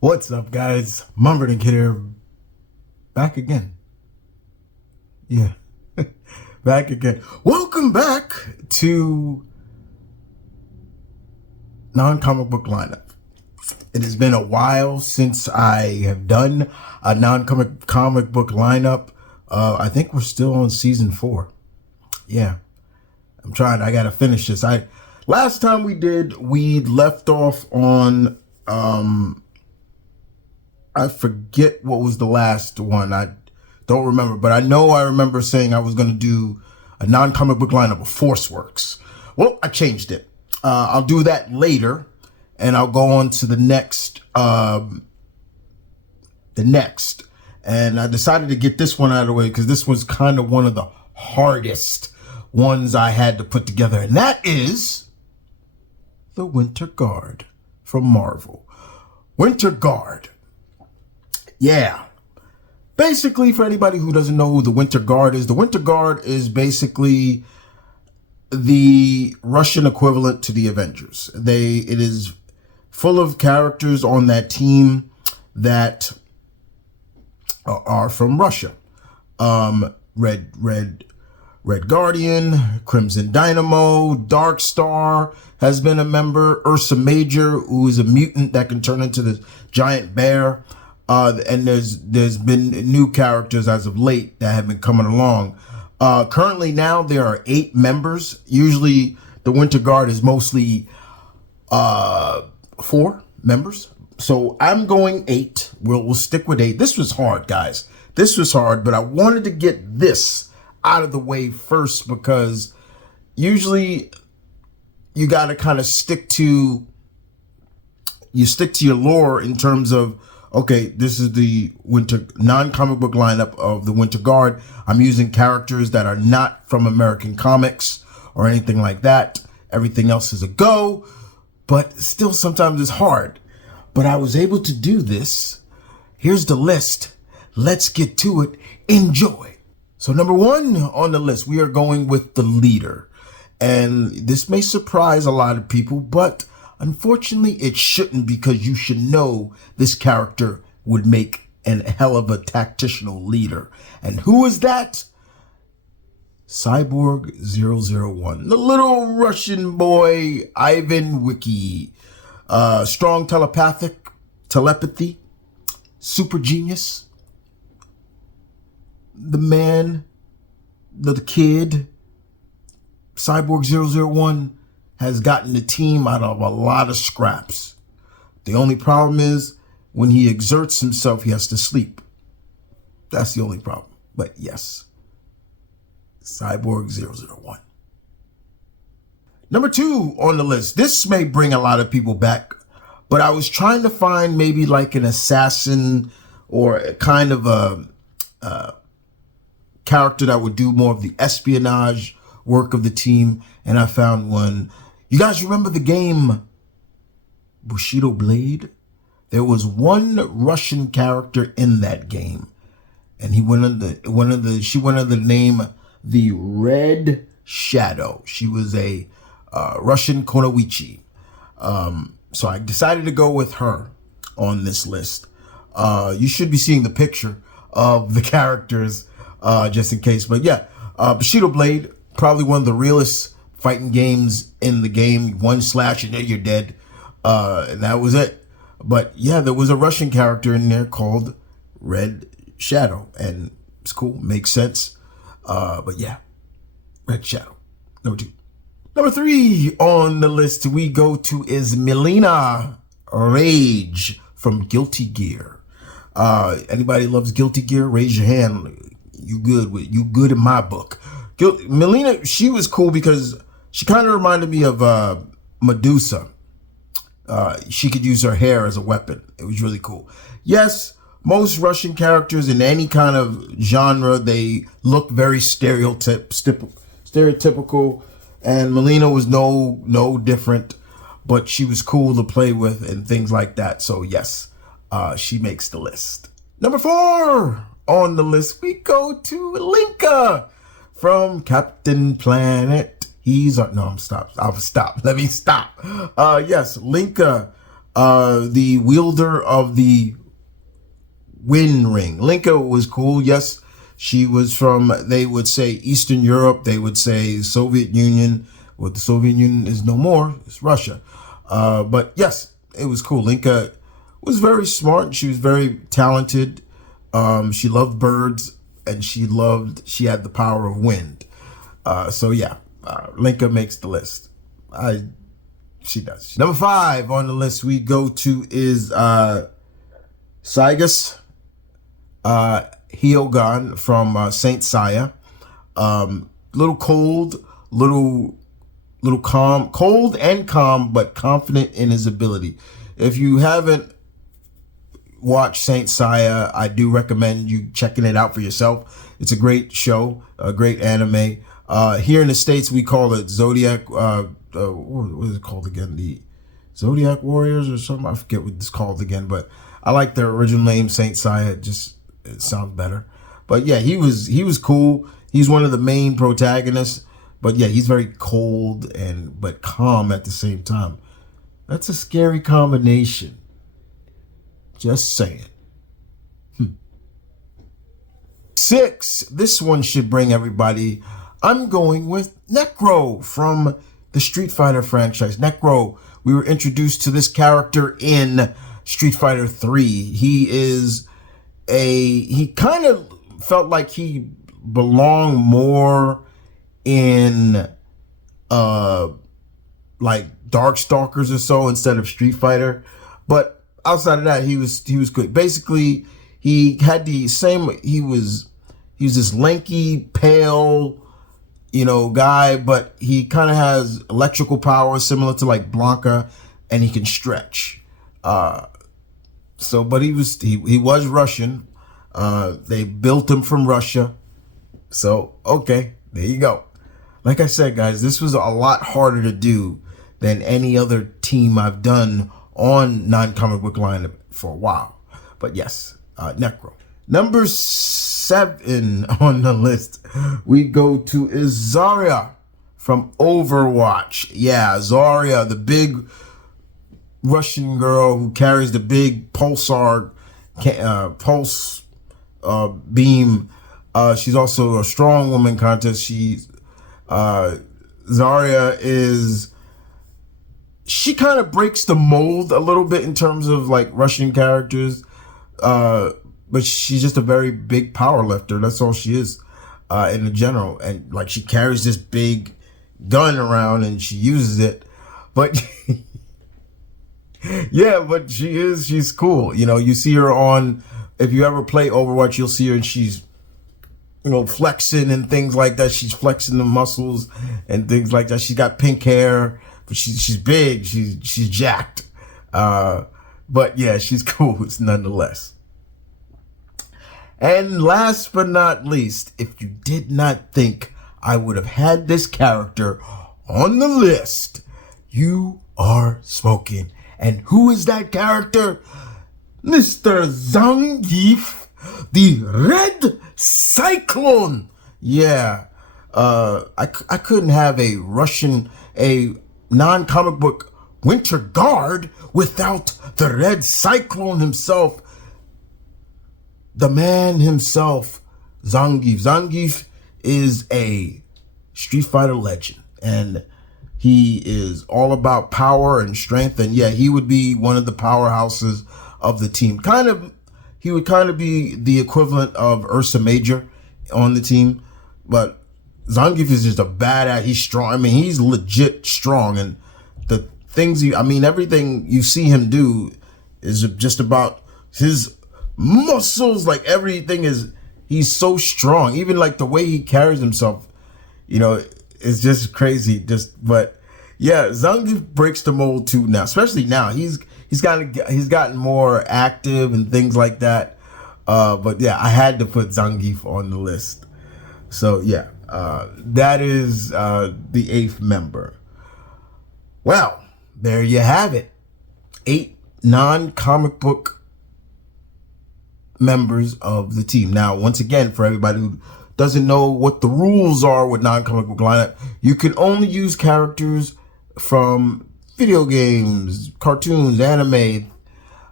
What's up, guys? M.V.K here, back again. Yeah, back again. Welcome back to non-comic book lineup. It has been a while since I have done a non-comic book lineup. I think we're still on season 4. Yeah, I'm trying. I gotta finish this. Last time we left off on I forget what was the last one. I don't remember, but I remember saying I was going to do a non-comic book lineup of Forceworks. Well, I changed it. I'll do that later, and I'll go on to the next. And I decided to get this one out of the way because this was kind of one of the hardest ones I had to put together, and that is the Winter Guard from Marvel. Winter Guard. Yeah. Basically, for anybody who doesn't know who the Winter Guard is basically the Russian equivalent to the Avengers. It is full of characters on that team that are from Russia. Red Guardian, Crimson Dynamo, Darkstar has been a member, Ursa Major, who is a mutant that can turn into the giant bear. And there's been new characters as of late that have been coming along. Currently now there are 8 members. Usually the Winter Guard is mostly 4 members. So I'm going 8. We'll stick with 8. This was hard, guys. This was hard, but I wanted to get this out of the way first because usually you got to kind of stick to your lore in terms of, okay, this is the non-comic book lineup of the Winter Guard. I'm using characters that are not from American comics or anything like that. Everything else is a go, but still sometimes it's hard. But I was able to do this. Here's the list. Let's get to it. Enjoy. So number 1 on the list, we are going with the leader. And this may surprise a lot of people, but unfortunately, it shouldn't, because you should know this character would make a hell of a tactical leader. And who is that? Cyborg 001, the little Russian boy, Ivan Wiki. Strong telepathy, super genius. The man, the kid, Cyborg 001, has gotten the team out of a lot of scraps. The only problem is when he exerts himself, he has to sleep. That's the only problem. But yes, Cyborg 001. Number 2 on the list. This may bring a lot of people back, but I was trying to find maybe like an assassin or a kind of a character that would do more of the espionage work of the team, and I found one. You guys remember the game Bushido Blade? There was one Russian character in that game, and she went under the name the Red Shadow. She was a Russian Konoichi. So I decided to go with her on this list. You should be seeing the picture of the characters just in case. But yeah, Bushido Blade, probably one of the realest fighting games in the game. 1 slash and then you're dead. And that was it. But yeah, there was a Russian character in there called Red Shadow, and it's cool, makes sense. But yeah, Red Shadow. Number 2. Number 3 on the list we go to is Melina Rage from Guilty Gear. Anybody loves Guilty Gear? Raise your hand. You good in my book. Melina, she was cool because she kind of reminded me of Medusa. She could use her hair as a weapon. It was really cool. Yes, most Russian characters in any kind of genre, they look very stereotypical, and Melina was no different, but she was cool to play with and things like that. So yes, she makes the list. Number 4 on the list, we go to Linka from Captain Planet. Let me stop. Yes, Linka the wielder of the Wind Ring. Linka was cool. Yes, she was from, they would say Eastern Europe. They would say Soviet Union. Well, the Soviet Union is no more. It's Russia. But yes, it was cool. Linka was very smart. She was very talented. She loved birds, and she had the power of wind. So yeah, Linka makes the list. She does. Number 5 on the list we go to is Sygus Hyogon from Saint Seiya. Little cold, little calm, cold and calm, but confident in his ability. If you haven't watched Saint Seiya, I do recommend you checking it out for yourself. It's a great show, a great anime. Here in the States, we call it Zodiac. What is it called again? The Zodiac Warriors or something? I forget what it's called again, but I like their original name, Saint Seiya. It sounds better. But yeah, he was cool. He's one of the main protagonists. But yeah, he's very cold but calm at the same time. That's a scary combination. Just saying. 6. This one should bring everybody. I'm going with Necro from the Street Fighter franchise. Necro, we were introduced to this character in Street Fighter 3. He kind of felt like he belonged more in like Darkstalkers or so instead of Street Fighter. But outside of that, he was good. Basically, he had the same, he was this lanky, pale, guy, but he kind of has electrical power similar to like Blanca, and he can stretch. But he was Russian. They built him from Russia. So, okay, there you go. Like I said, guys, this was a lot harder to do than any other team I've done on non-comic book lineup for a while. But yes, Necro. Number 7 on the list, we go to is Zarya from Overwatch. Yeah, Zarya, the big Russian girl who carries the big pulse beam. She's also a strong woman contest. Zarya she kind of breaks the mold a little bit in terms of like Russian characters. But she's just a very big power lifter. That's all she is, in the general. And like she carries this big gun around and she uses it. But yeah, but she's cool. You see her if you ever play Overwatch, you'll see her and she's, flexing and things like that. She's flexing the muscles and things like that. She's got pink hair, but she's big. She's jacked. But yeah, she's cool nonetheless. And last but not least, if you did not think I would have had this character on the list, you are smoking. And who is that character? Mr. Zangief, the Red Cyclone. Yeah, I couldn't have a non-comic book Winter Guard without the Red Cyclone himself. The man himself, Zangief. Zangief is a Street Fighter legend, and he is all about power and strength. And yeah, he would be one of the powerhouses of the team. He would kind of be the equivalent of Ursa Major on the team. But Zangief is just a badass. He's strong. I mean, he's legit strong. And the things everything you see him do is just about his muscles. Like everything he's so strong. Even like the way he carries himself, it's just crazy. But yeah, Zangief breaks the mold too now, especially now. He's gotten more active and things like that. But yeah, I had to put Zangief on the list. So yeah, that is the 8th member. Well, there you have it. 8 non-comic book members of the team. Now, once again, for everybody who doesn't know what the rules are with non-comic book lineup, you can only use characters from video games, cartoons, anime,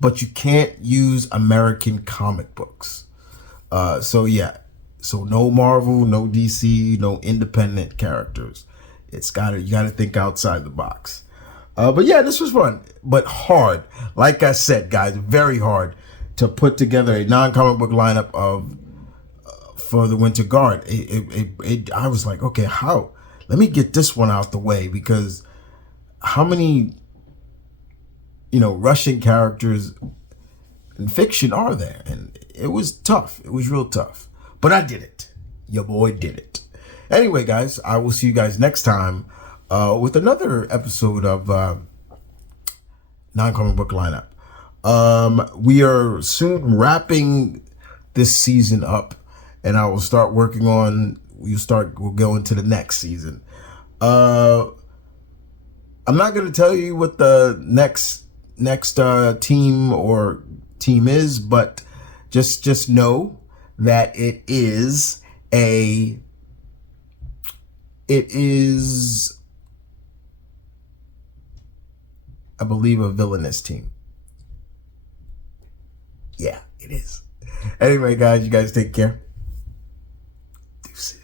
but you can't use American comic books. So yeah, so no Marvel, no DC, no independent characters. You gotta think outside the box. But yeah, this was fun, but hard. Like I said, guys, very hard to put together a non-comic book lineup of for the Winter Guard. I was like, okay, how? Let me get this one out the way, because how many, Russian characters in fiction are there? And it was tough. It was real tough. But I did it. Your boy did it. Anyway, guys, I will see you guys next time with another episode of Non-Comic Book Lineup. We are soon wrapping this season up, and I will start working on, we'll go into the next season. I'm not going to tell you what the next team is, but just know that it is, I believe, a villainous team. Yeah, it is. Anyway, guys, you guys take care.